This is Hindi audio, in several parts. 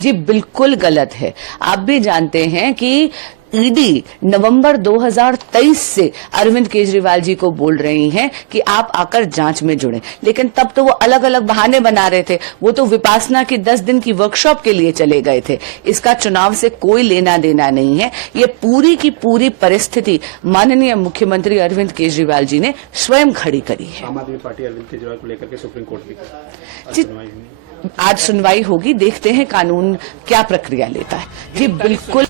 जी बिल्कुल गलत है। आप भी जानते हैं कि ईडी नवंबर 2023 से अरविंद केजरीवाल जी को बोल रही हैं कि आप आकर जांच में जुड़ें, लेकिन तब तो वो अलग अलग बहाने बना रहे थे। वो तो विपासना की 10 दिन की वर्कशॉप के लिए चले गए थे। इसका चुनाव से कोई लेना देना नहीं है। ये पूरी की पूरी परिस्थिति माननीय मुख्यमंत्री अरविंद केजरीवाल जी ने स्वयं खड़ी करी है। आम आदमी पार्टी अरविंद केजरीवाल को लेकर के सुप्रीम कोर्ट में आज सुनवाई होगी, देखते हैं कानून क्या प्रक्रिया लेता है। जी बिल्कुल,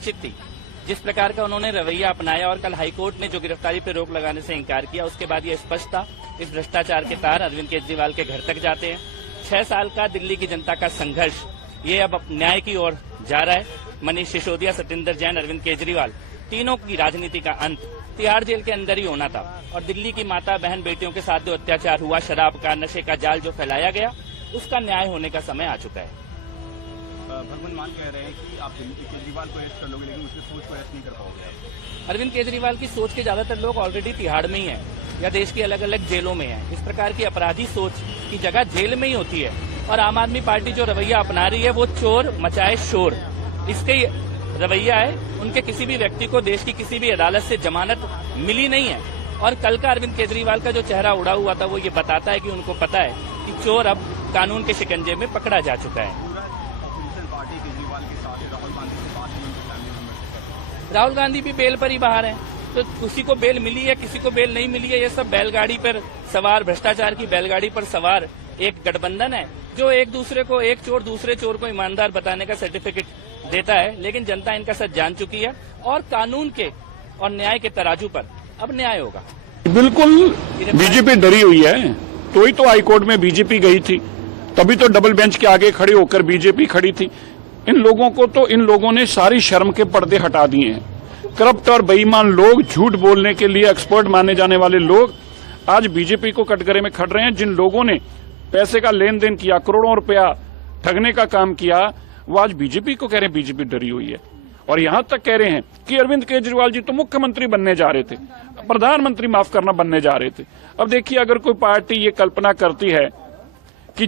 जिस प्रकार का उन्होंने रवैया अपनाया और कल हाईकोर्ट ने जो गिरफ्तारी पर रोक लगाने से इनकार किया, उसके बाद ये स्पष्ट था इस भ्रष्टाचार के तार अरविंद केजरीवाल के घर तक जाते हैं। 6 साल का दिल्ली की जनता का संघर्ष ये अब न्याय की ओर जा रहा है। मनीष सिसोदिया, सत्येंद्र जैन, अरविंद केजरीवाल, तीनों की राजनीति का अंत तिहाड़ जेल के अंदर ही होना था। और दिल्ली की माता बहन बेटियों के साथ जो अत्याचार हुआ, शराब का, नशे का जाल जो फैलाया गया, उसका न्याय होने का समय आ चुका है। भगवान मान कह रहे हैं कि आप केजरीवाल को अरेस्ट कर लोगे, लेकिन उसकी सोच को अरेस्ट नहीं कर पाओगे। अरविंद केजरीवाल की सोच के ज्यादातर लोग ऑलरेडी तिहाड़ में ही हैं या देश की अलग अलग जेलों में हैं। इस प्रकार की अपराधी सोच की जगह जेल में ही होती है। और आम आदमी पार्टी जो रवैया अपना रही है वो चोर मचाए शोर, इसके रवैया है। उनके किसी भी व्यक्ति को देश की किसी भी अदालत से जमानत मिली नहीं है। और कल का अरविंद केजरीवाल का जो चेहरा उड़ा हुआ था वो ये बताता है कि उनको पता है कि चोर अब कानून के शिकंजे में पकड़ा जा चुका है। राहुल गांधी भी बेल पर ही बाहर हैं, तो किसी को बेल मिली है, किसी को बेल नहीं मिली है। ये सब बैलगाड़ी पर सवार, भ्रष्टाचार की बैलगाड़ी पर सवार एक गठबंधन है जो एक दूसरे को, एक चोर दूसरे चोर को ईमानदार बताने का सर्टिफिकेट देता है। लेकिन जनता इनका सच जान चुकी है और कानून के और न्याय के तराजू पर अब न्याय होगा। बिल्कुल बीजेपी डरी हुई है, तो ही तो हाईकोर्ट में बीजेपी गई थी, तभी तो डबल बेंच के आगे खड़े होकर बीजेपी खड़ी थी। इन लोगों ने सारी शर्म के पर्दे हटा दिए हैं। करप्ट और बेईमान लोग, झूठ बोलने के लिए एक्सपर्ट माने जाने वाले लोग आज बीजेपी को कटघरे में खड़ रहे हैं। जिन लोगों ने पैसे का लेन देन किया, करोड़ों रुपया ठगने का काम किया, वो आज बीजेपी को कह रहे हैं बीजेपी डरी हुई है। और यहां तक कह रहे हैं कि अरविंद केजरीवाल जी तो मुख्यमंत्री बनने जा रहे थे, प्रधानमंत्री माफ करना बनने जा रहे थे। अब देखिए, अगर कोई पार्टी ये कल्पना करती है कि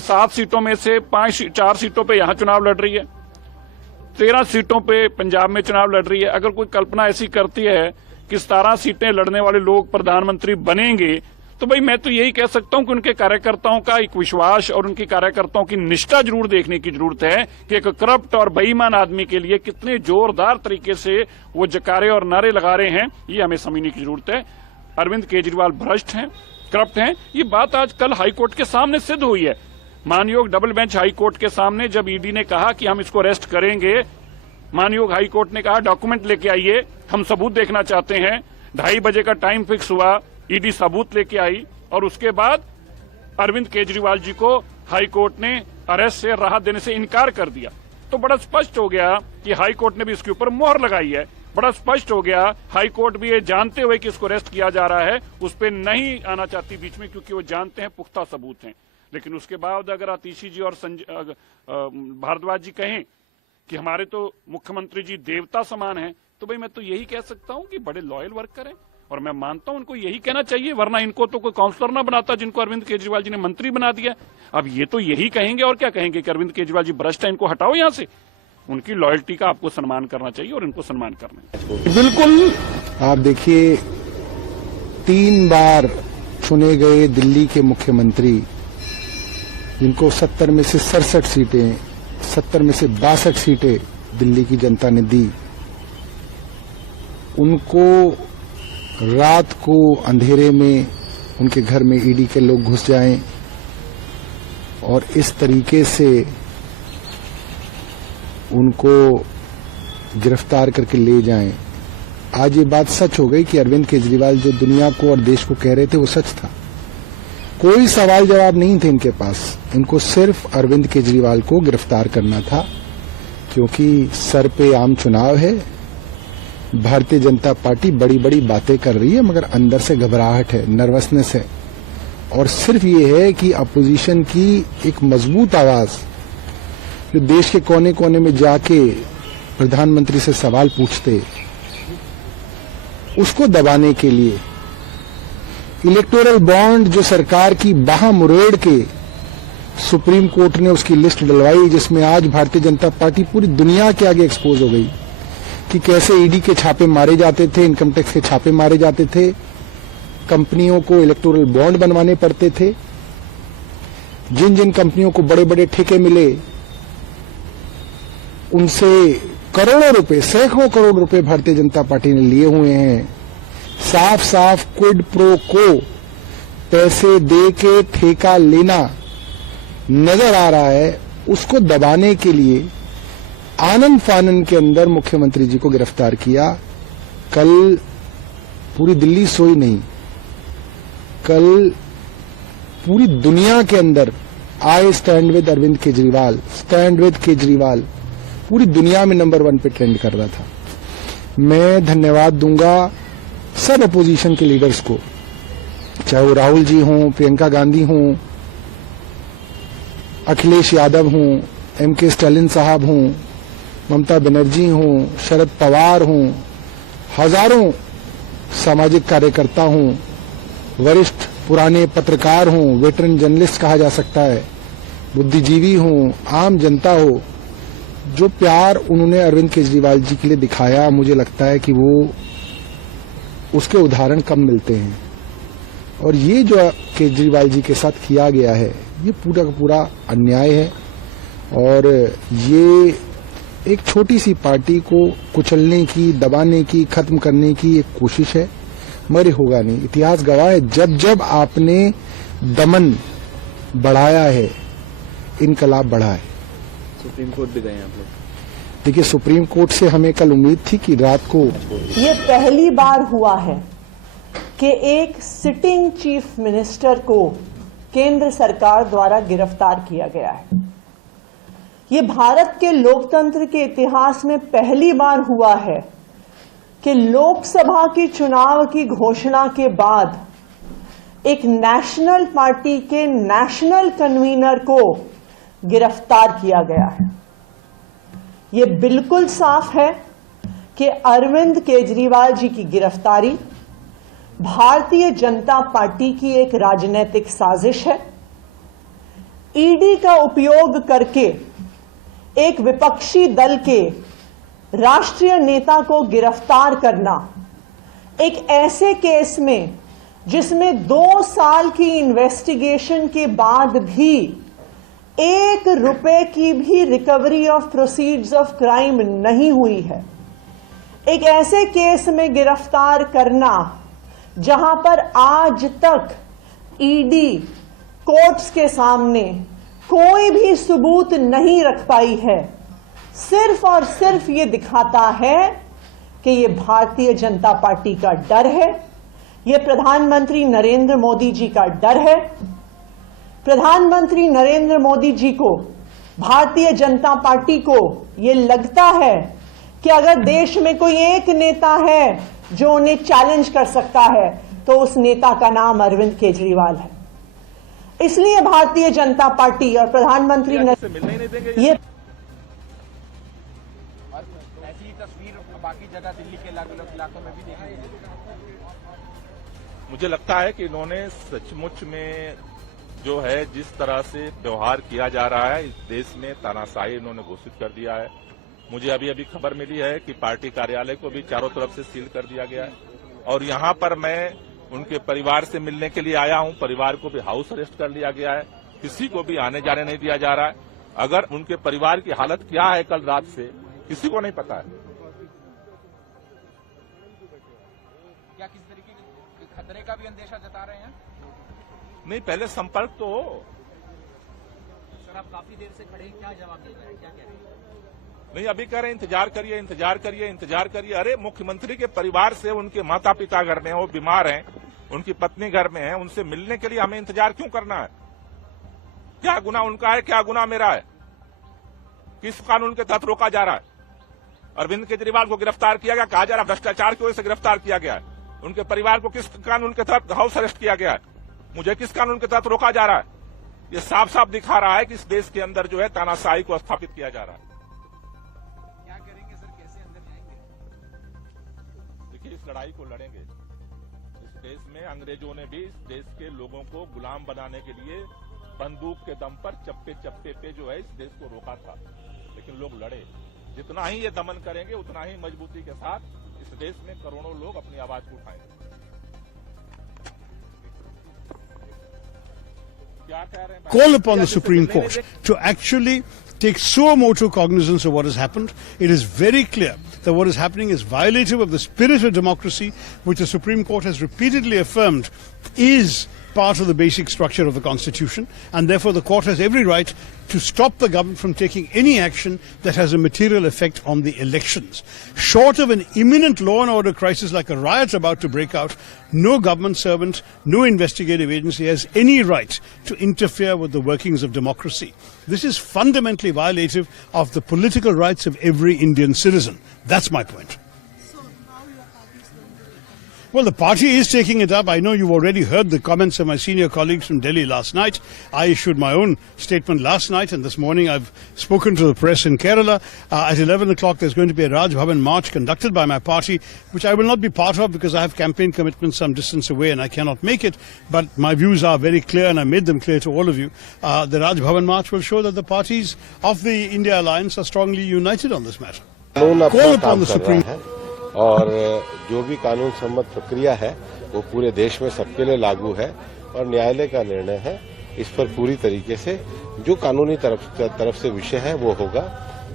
7 सीटों में से 4 सीटों पे यहां चुनाव लड़ रही है, 13 सीटों पे पंजाब में चुनाव लड़ रही है, अगर कोई कल्पना ऐसी करती है कि 17 सीटें लड़ने वाले लोग प्रधानमंत्री बनेंगे, तो भाई मैं तो यही कह सकता हूं कि उनके कार्यकर्ताओं का एक विश्वास और उनके कार्यकर्ताओं की निष्ठा जरूर देखने की जरूरत है कि एक करप्ट और बेईमान आदमी के लिए कितने जोरदार तरीके से वो जकारे और नारे लगा रहे हैं, ये हमें समझने की जरूरत है। अरविंद केजरीवाल भ्रष्ट हैं, करप्ट हैं, ये बात आज कल हाईकोर्ट के सामने सिद्ध हुई है। मानयोग डबल बेंच हाईकोर्ट के सामने जब ईडी ने कहा कि हम इसको अरेस्ट करेंगे, मानयोग हाईकोर्ट ने कहा डॉक्यूमेंट लेके आइए, हम सबूत देखना चाहते हैं। 2:30 बजे का टाइम फिक्स हुआ, ईडी सबूत लेके आई और उसके बाद अरविंद केजरीवाल जी को हाईकोर्ट ने अरेस्ट से राहत देने से इनकार कर दिया। तो बड़ा स्पष्ट हो गया कि हाईकोर्ट ने भी इसके ऊपर मोहर लगाई है। बड़ा स्पष्ट हो गया, हाईकोर्ट भी ये जानते हुए कि इसको अरेस्ट किया जा रहा है, उस पर नहीं आना चाहती बीच में, क्योंकि वो जानते हैं पुख्ता सबूत हैं। लेकिन उसके बाद अगर आतिशी जी और भारद्वाज जी कहें कि हमारे तो मुख्यमंत्री जी देवता समान हैं, तो भाई मैं तो यही कह सकता हूं कि बड़े लॉयल वर्कर हैं। और मैं मानता हूं उनको यही कहना चाहिए, वरना इनको तो कोई काउंसलर ना बनाता जिनको अरविंद केजरीवाल जी ने मंत्री बना दिया। अब ये तो यही कहेंगे और क्या कहेंगे कि अरविंद केजरीवाल जी भ्रष्ट है, इनको हटाओ यहां से। उनकी लॉयल्टी का आपको सम्मान करना चाहिए और इनको सम्मान करना चाहिए। बिल्कुल, आप देखिए 3 बार चुने गए दिल्ली के मुख्यमंत्री, जिनको 70 में से 67 सीटें, 70 में से 62 सीटें दिल्ली की जनता ने दी, उनको रात को अंधेरे में उनके घर में ईडी के लोग घुस जाएं और इस तरीके से उनको गिरफ्तार करके ले जाएं। आज ये बात सच हो गई कि अरविंद केजरीवाल जो दुनिया को और देश को कह रहे थे वो सच था। कोई सवाल जवाब नहीं थे इनके पास, इनको सिर्फ अरविंद केजरीवाल को गिरफ्तार करना था, क्योंकि सर पे आम चुनाव है। भारतीय जनता पार्टी बड़ी बड़ी बातें कर रही है, मगर अंदर से घबराहट है, नर्वसनेस है। और सिर्फ ये है कि अपोजिशन की एक मजबूत आवाज जो देश के कोने कोने में जाके प्रधानमंत्री से सवाल पूछते, उसको दबाने के लिए इलेक्टोरल बॉन्ड जो सरकार की बाह मुरेड़ के सुप्रीम कोर्ट ने उसकी लिस्ट डलवाई, जिसमें आज भारतीय जनता पार्टी पूरी दुनिया के आगे एक्सपोज हो गई कि कैसे ईडी के छापे मारे जाते थे, इनकम टैक्स के छापे मारे जाते थे, कंपनियों को इलेक्टोरल बॉन्ड बनवाने पड़ते थे, जिन जिन कंपनियों को बड़े बड़े ठेके मिले उनसे करोड़ों रुपए, सैकड़ों करोड़ रुपए भारतीय जनता पार्टी ने लिए हुए हैं। साफ साफ क्विड प्रो को पैसे दे के ठेका लेना नजर आ रहा है। उसको दबाने के लिए आनंद फानन के अंदर मुख्यमंत्री जी को गिरफ्तार किया। कल पूरी दिल्ली सोई नहीं, कल पूरी दुनिया के अंदर I stand with Arvind Kejriwal, stand with Kejriwal पूरी दुनिया में नंबर 1 पे ट्रेंड कर रहा था। मैं धन्यवाद दूंगा सब अपोजिशन के लीडर्स को, चाहे वो राहुल जी हों, प्रियंका गांधी हों, अखिलेश यादव हों, एमके स्टालिन साहब हों, ममता बनर्जी हों, शरद पवार हों, हजारों सामाजिक कार्यकर्ता हों, वरिष्ठ पुराने पत्रकार हों, वेटरन जर्नलिस्ट कहा जा सकता है, बुद्धिजीवी हों, आम जनता हो, जो प्यार उन्होंने अरविंद केजरीवाल जी के लिए दिखाया, मुझे लगता है कि वो उसके उदाहरण कम मिलते हैं। और ये जो केजरीवाल जी के साथ किया गया है, ये पूरा का पूरा अन्याय है और ये एक छोटी सी पार्टी को कुचलने की, दबाने की, खत्म करने की एक कोशिश है, मगर ये होगा नहीं। इतिहास गवाह है, जब जब आपने दमन बढ़ाया है, इनकलाब बढ़ा है। सुप्रीम कोर्ट भी गए हैं आप लोग? देखिए, सुप्रीम कोर्ट से हमें कल उम्मीद थी कि रात को ये पहली बार हुआ है कि एक सिटिंग चीफ मिनिस्टर को केंद्र सरकार द्वारा गिरफ्तार किया गया है। ये भारत के लोकतंत्र के इतिहास में पहली बार हुआ है कि लोकसभा के चुनाव की घोषणा के बाद एक नेशनल पार्टी के नेशनल कन्वीनर को गिरफ्तार किया गया है। ये बिल्कुल साफ है कि अरविंद केजरीवाल जी की गिरफ्तारी भारतीय जनता पार्टी की एक राजनीतिक साजिश है। ईडी का उपयोग करके एक विपक्षी दल के राष्ट्रीय नेता को गिरफ्तार करना, एक ऐसे केस में जिसमें 2 साल की इन्वेस्टिगेशन के बाद भी 1 रुपए की भी recovery of proceeds of crime नहीं हुई है, एक ऐसे केस में गिरफ्तार करना जहां पर आज तक ईडी कोर्ट्स के सामने कोई भी सबूत नहीं रख पाई है, सिर्फ और सिर्फ ये दिखाता है कि ये भारतीय जनता पार्टी का डर है, ये प्रधानमंत्री नरेंद्र मोदी जी का डर है। प्रधानमंत्री नरेंद्र मोदी जी को, भारतीय जनता पार्टी को ये लगता है कि अगर देश में कोई एक नेता है जो उन्हें चैलेंज कर सकता है तो उस नेता का नाम अरविंद केजरीवाल है। इसलिए भारतीय जनता पार्टी और प्रधानमंत्री मिलने ही नहीं देंगे ये ऐसी ही तस्वीर बाकी जगह दिल्ली के इलाकों में भी देखने को मिली। मुझे लगता है कि इन्होंने सचमुच में जो है जिस तरह से व्यवहार किया जा रहा है, इस देश में तानाशाही इन्होंने घोषित कर दिया है। मुझे अभी अभी खबर मिली है कि पार्टी कार्यालय को भी चारों तरफ से सील कर दिया गया है और यहां पर मैं उनके परिवार से मिलने के लिए आया हूं। परिवार को भी हाउस अरेस्ट कर लिया गया है, किसी को भी आने जाने नहीं दिया जा रहा है। अगर उनके परिवार की हालत क्या है कल रात से, किसी को नहीं पता है। क्या किसी तरीके के खतरे का भी अंदेशा जता रहे हैं? नहीं, पहले संपर्क तो हो। सर, आप काफी देर से खड़े हैं, क्या जवाब दे रहे हैं, क्या कह रहे हैं? नहीं, अभी कह रहे हैं इंतजार करिए, इंतजार करिए, इंतजार करिए। अरे मुख्यमंत्री के परिवार से, उनके माता पिता घर में हैं, वो बीमार हैं, उनकी पत्नी घर में है, उनसे मिलने के लिए हमें इंतजार क्यों करना है? क्या गुनाह उनका है, क्या गुनाह मेरा है? किस कानून के तहत रोका जा रहा है? अरविंद केजरीवाल को गिरफ्तार किया गया, कहा जा रहा है भ्रष्टाचार की वजह से गिरफ्तार किया गया है। उनके परिवार को किस कानून के तहत हाउस अरेस्ट किया गया है? मुझे किस कानून के तहत रोका जा रहा है? ये साफ साफ दिखा रहा है कि इस देश के अंदर जो है तानाशाही को स्थापित किया जा रहा है। क्या करेंगे सर, कैसे अंदर जाएंगे? देखिए, इस लड़ाई को लड़ेंगे। इस देश में अंग्रेजों ने भी इस देश के लोगों को गुलाम बनाने के लिए बंदूक के दम पर चप्पे चप्पे पे जो है इस देश को रोका था, लेकिन लोग लड़े। जितना ही ये दमन करेंगे उतना ही मजबूती के साथ इस देश में करोड़ों लोग अपनी आवाज को उठाएंगे। क्या कह रहे हैं? Call upon the Supreme Court to actually take suo motu cognizance of what has happened. It is very clear that what is happening is violative of the spirit of democracy, which the Supreme Court has repeatedly affirmed is part of the basic structure of the Constitution, and therefore the court has every right to stop the government from taking any action that has a material effect on the elections. Short of an imminent law and order crisis like a riot about to break out, no government servant, no investigative agency has any right to interfere with the workings of democracy. This is fundamentally violative of the political rights of every Indian citizen. That's my point. Well, the party is taking it up. I know you've already heard the comments of my senior colleagues from Delhi last night. I issued my own statement last night, and this morning I've spoken to the press in Kerala. At 11 o'clock, there's going to be a Raj Bhavan march conducted by my party, which I will not be part of because I have campaign commitments some distance away and I cannot make it. But my views are very clear, and I made them clear to all of you. The Raj Bhavan march will show that the parties of the India Alliance are strongly united on this matter. Call upon the Supreme और जो भी कानून सम्मत प्रक्रिया है वो पूरे देश में सबके लिए लागू है और न्यायालय का निर्णय है। इस पर पूरी तरीके से जो कानूनी तरफ से विषय है वो होगा,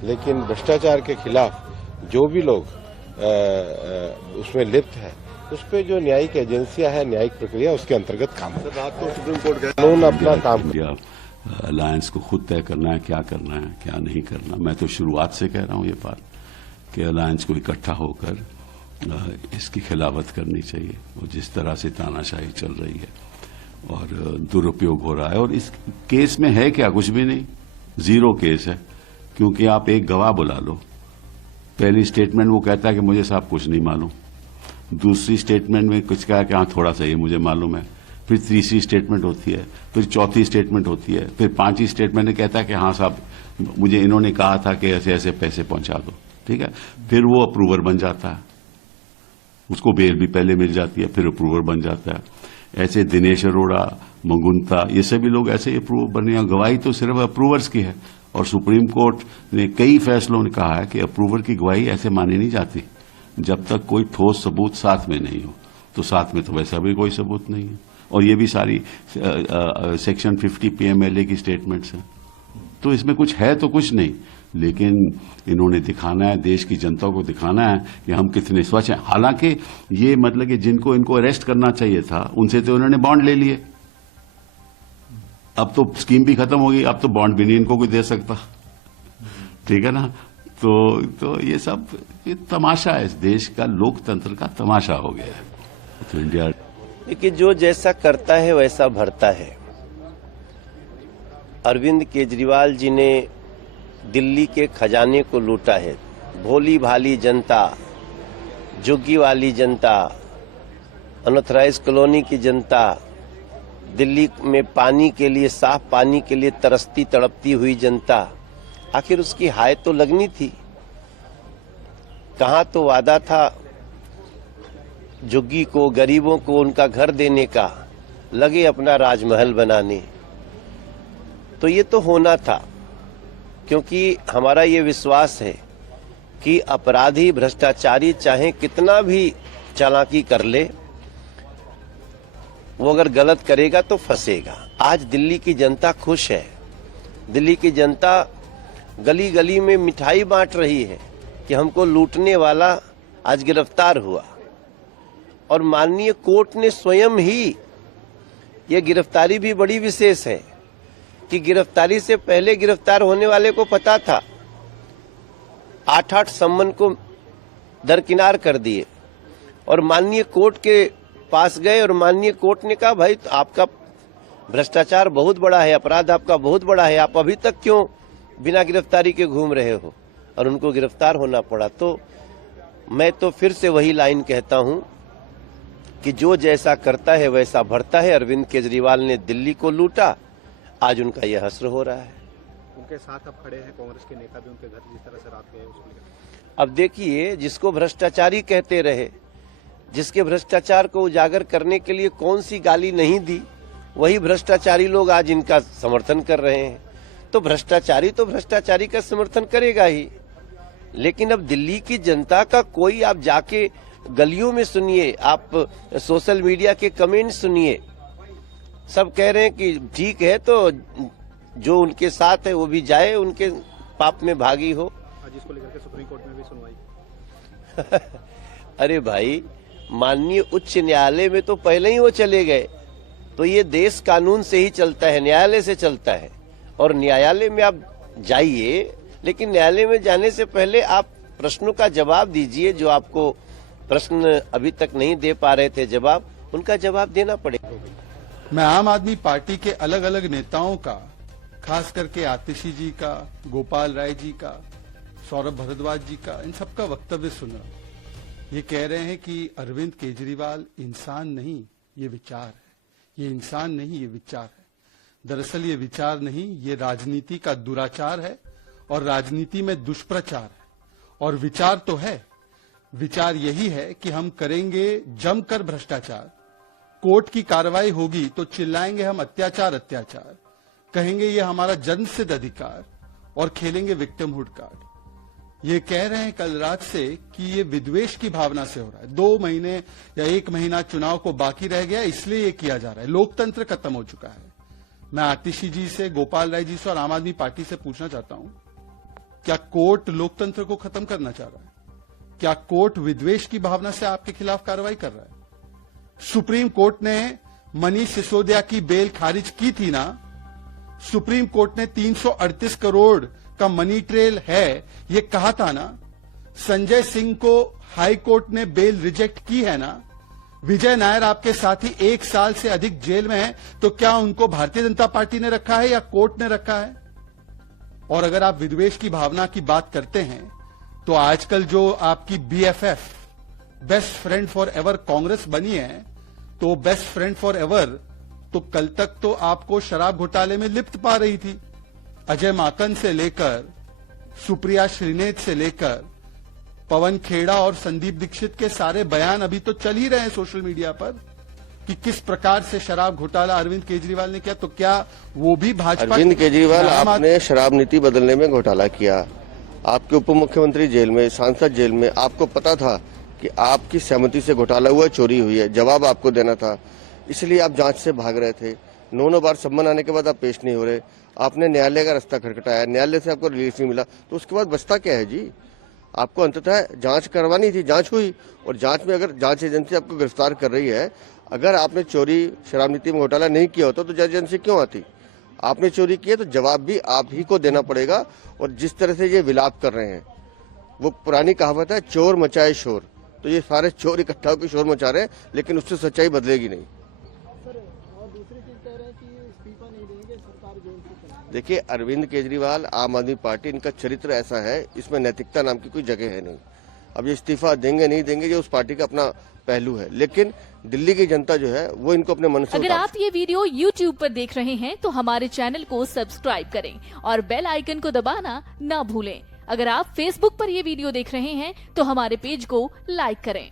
लेकिन भ्रष्टाचार के खिलाफ जो भी लोग उसमें लिप्त है उस पर जो न्यायिक एजेंसियां है, न्यायिक प्रक्रिया उसके अंतर्गत काम है। रात को सुप्रीम कोर्ट कानून अपना काम अलायंस को खुद तय करना है, क्या करना है क्या नहीं करना। मैं तो शुरुआत से कह रहा हूं ये बात कि अलायंस को इकट्ठा होकर इसकी खिलाफत करनी चाहिए। और जिस तरह से तानाशाही चल रही है और दुरुपयोग हो रहा है, और इस केस में है क्या, कुछ भी नहीं, जीरो केस है, क्योंकि आप एक गवाह बुला लो। पहली स्टेटमेंट वो कहता है कि मुझे साहब कुछ नहीं मालूम, दूसरी स्टेटमेंट में कुछ कहा कि हाँ थोड़ा सा ये मुझे मालूम है, फिर तीसरी स्टेटमेंट होती है, फिर चौथी स्टेटमेंट होती है, फिर पांचवी स्टेटमेंट में कहता है कि हाँ साहब मुझे इन्होंने कहा था कि ऐसे ऐसे पैसे पहुंचा दो, ठीक है। फिर वो अप्रूवर बन जाता है, उसको बेल भी पहले मिल जाती है, फिर अप्रूवर बन जाता है। ऐसे दिनेश अरोड़ा, मंगुंता, ये सभी लोग ऐसे ही अप्रूवर बने। गवाही तो सिर्फ अप्रूवर्स की है, और सुप्रीम कोर्ट ने कई फैसलों ने कहा है कि अप्रूवर की गवाही ऐसे मानी नहीं जाती जब तक कोई ठोस सबूत साथ में नहीं हो। तो साथ में तो वैसा भी कोई सबूत नहीं है, और ये भी सारी सेक्शन 50 PMLA की स्टेटमेंट्स हैं। तो इसमें कुछ है तो कुछ नहीं, लेकिन इन्होंने दिखाना है, देश की जनता को दिखाना है कि हम कितने स्वच्छ हैं। हालांकि ये मतलब कि जिनको इनको अरेस्ट करना चाहिए था उनसे तो उन्होंने बॉन्ड ले लिए। अब तो स्कीम भी खत्म हो गई, अब तो बॉन्ड भी नहीं इनको कोई दे सकता, ठीक है ना। तो ये सब ये तमाशा है, इस देश का लोकतंत्र का तमाशा हो गया है। तो इंडिया देखिए, जो जैसा करता है वैसा भरता है। अरविंद केजरीवाल जी ने दिल्ली के खजाने को लूटा है। भोली भाली जनता, झुग्गी वाली जनता, अनऑथराइज कॉलोनी की जनता, दिल्ली में पानी के लिए, साफ पानी के लिए तरसती तड़पती हुई जनता, आखिर उसकी हाय तो लगनी थी। कहाँ तो वादा था झुग्गी को, गरीबों को उनका घर देने का, लगे अपना राजमहल बनाने। तो ये तो होना था, क्योंकि हमारा ये विश्वास है कि अपराधी भ्रष्टाचारी चाहे कितना भी चालाकी कर ले, वो अगर गलत करेगा तो फंसेगा। आज दिल्ली की जनता खुश है। दिल्ली की जनता गली गली में मिठाई बांट रही है कि हमको लूटने वाला आज गिरफ्तार हुआ, और माननीय कोर्ट ने स्वयं ही, ये गिरफ्तारी भी बड़ी विशेष है कि गिरफ्तारी से पहले गिरफ्तार होने वाले को पता था, 8-8 सम्मन को दरकिनार कर दिए और माननीय कोर्ट के पास गए, और माननीय कोर्ट ने कहा भाई तो आपका भ्रष्टाचार बहुत बड़ा है, अपराध आपका बहुत बड़ा है, आप अभी तक क्यों बिना गिरफ्तारी के घूम रहे हो, और उनको गिरफ्तार होना पड़ा। तो मैं तो फिर से वही लाइन कहता हूं कि जो जैसा करता है वैसा भरता है। अरविंद केजरीवाल ने दिल्ली को लूटा, आज उनका यह हश्र हो रहा है। उनके साथ अब खड़े हैं कांग्रेस के नेता भी, उनके घर जिस तरह से रात गए उसको लेकर। अब देखिए, जिसको भ्रष्टाचारी कहते रहे, जिसके भ्रष्टाचार को उजागर करने के लिए कौन सी गाली नहीं दी, वही भ्रष्टाचारी लोग आज इनका समर्थन कर रहे हैं। तो भ्रष्टाचारी का समर्थन करेगा ही। लेकिन अब दिल्ली की जनता का कोई, आप जाके गलियों में सुनिए, आप सोशल मीडिया के कमेंट सुनिए, सब कह रहे हैं कि ठीक है, तो जो उनके साथ है वो भी जाए, उनके पाप में भागी हो। आज इसको लेकर के सुप्रीम कोर्ट में भी सुनवाई। अरे भाई, माननीय उच्च न्यायालय में तो पहले ही वो चले गए। तो ये देश कानून से ही चलता है, न्यायालय से चलता है। और न्यायालय में आप जाइए, लेकिन न्यायालय में जाने से पहले आप प्रश्नों का जवाब दीजिए। जो आपको प्रश्न अभी तक नहीं दे पा रहे थे जवाब, उनका जवाब देना पड़ेगा। मैं आम आदमी पार्टी के अलग अलग नेताओं का, खास करके आतिशी जी का, गोपाल राय जी का, सौरभ भारद्वाज जी का, इन सबका वक्तव्य सुन रहा हूं। ये कह रहे हैं कि अरविंद केजरीवाल इंसान नहीं, ये विचार है। ये इंसान नहीं, ये विचार है। दरअसल ये विचार नहीं, ये राजनीति का दुराचार है और राजनीति में दुष्प्रचार है। और विचार तो है, विचार यही है कि हम करेंगे जमकर भ्रष्टाचार, कोर्ट की कार्रवाई होगी तो चिल्लाएंगे हम अत्याचार अत्याचार, कहेंगे ये हमारा जन्मसिद्ध अधिकार, और खेलेंगे विक्टिमहुड कार्ड। ये कह रहे हैं कल रात से कि ये विद्वेष की भावना से हो रहा है। 2 महीने या 1 महीना चुनाव को बाकी रह गया, इसलिए ये किया जा रहा है। लोकतंत्र खत्म हो चुका है। मैं आतिशी जी से, गोपाल राय जी से और आम आदमी पार्टी से पूछना चाहता हूं, क्या कोर्ट लोकतंत्र को खत्म करना चाह रहा है? क्या कोर्ट विद्वेष की भावना से आपके खिलाफ कार्रवाई कर रहा है? सुप्रीम कोर्ट ने मनीष सिसोदिया की बेल खारिज की थी ना। सुप्रीम कोर्ट ने 338 करोड़ का मनी ट्रेल है, ये कहा था ना। संजय सिंह को हाई कोर्ट ने बेल रिजेक्ट की है ना। विजय नायर आपके साथी 1 साल से अधिक जेल में है, तो क्या उनको भारतीय जनता पार्टी ने रखा है या कोर्ट ने रखा है? और अगर आप विद्वेष की भावना की बात करते हैं, तो आजकल जो आपकी BFF, best friend for ever Congress बनी है, तो बेस्ट फ्रेंड फॉर एवर तो कल तक तो आपको शराब घोटाले में लिप्त पा रही थी। अजय माकन से लेकर, सुप्रिया श्रीनेत से लेकर, पवन खेड़ा और संदीप दीक्षित के सारे बयान अभी तो चल ही रहे हैं सोशल मीडिया पर कि किस प्रकार से शराब घोटाला अरविंद केजरीवाल ने किया। तो क्या वो भी भाजपा? अरविंद केजरीवाल, आपने शराब नीति बदलने में घोटाला किया, आपके उप मुख्यमंत्री जेल में, सांसद जेल में। आपको पता था कि आपकी सहमति से घोटाला हुआ, चोरी हुई है, जवाब आपको देना था, इसलिए आप जांच से भाग रहे थे। 9 बार सम्मन आने के बाद आप पेश नहीं हो रहे। आपने न्यायालय का रास्ता खटखटाया, न्यायालय से आपको रिलीफ नहीं मिला, तो उसके बाद बचता क्या है जी? आपको अंततः जांच करवानी थी, जांच हुई, और जांच में अगर जांच एजेंसी आपको गिरफ्तार कर रही है, अगर आपने चोरी, शराब नीति में घोटाला नहीं किया होता तो जांच एजेंसी क्यों आती? आपने चोरी की है तो जवाब भी आप ही को देना पड़ेगा। और जिस तरह से ये विलाप कर रहे हैं, वो पुरानी कहावत है, चोर मचाए शोर। तो ये सारे चोर इकट्ठा होकर शोर मचा रहे हैं, लेकिन उससे सच्चाई बदलेगी नहीं। देखिए, अरविंद केजरीवाल, आम आदमी पार्टी, इनका चरित्र ऐसा है, इसमें नैतिकता नाम की कोई जगह है नहीं। अब ये इस्तीफा देंगे नहीं देंगे, ये उस पार्टी का अपना पहलू है, लेकिन दिल्ली की जनता जो है वो इनको अपने मन से। अगर आप ये वीडियो YouTube पर देख रहे हैं तो हमारे चैनल को सब्सक्राइब करें और बेल आइकन को दबाना ना भूलें। अगर आप Facebook पर ये वीडियो देख रहे हैं तो हमारे पेज को लाइक करें।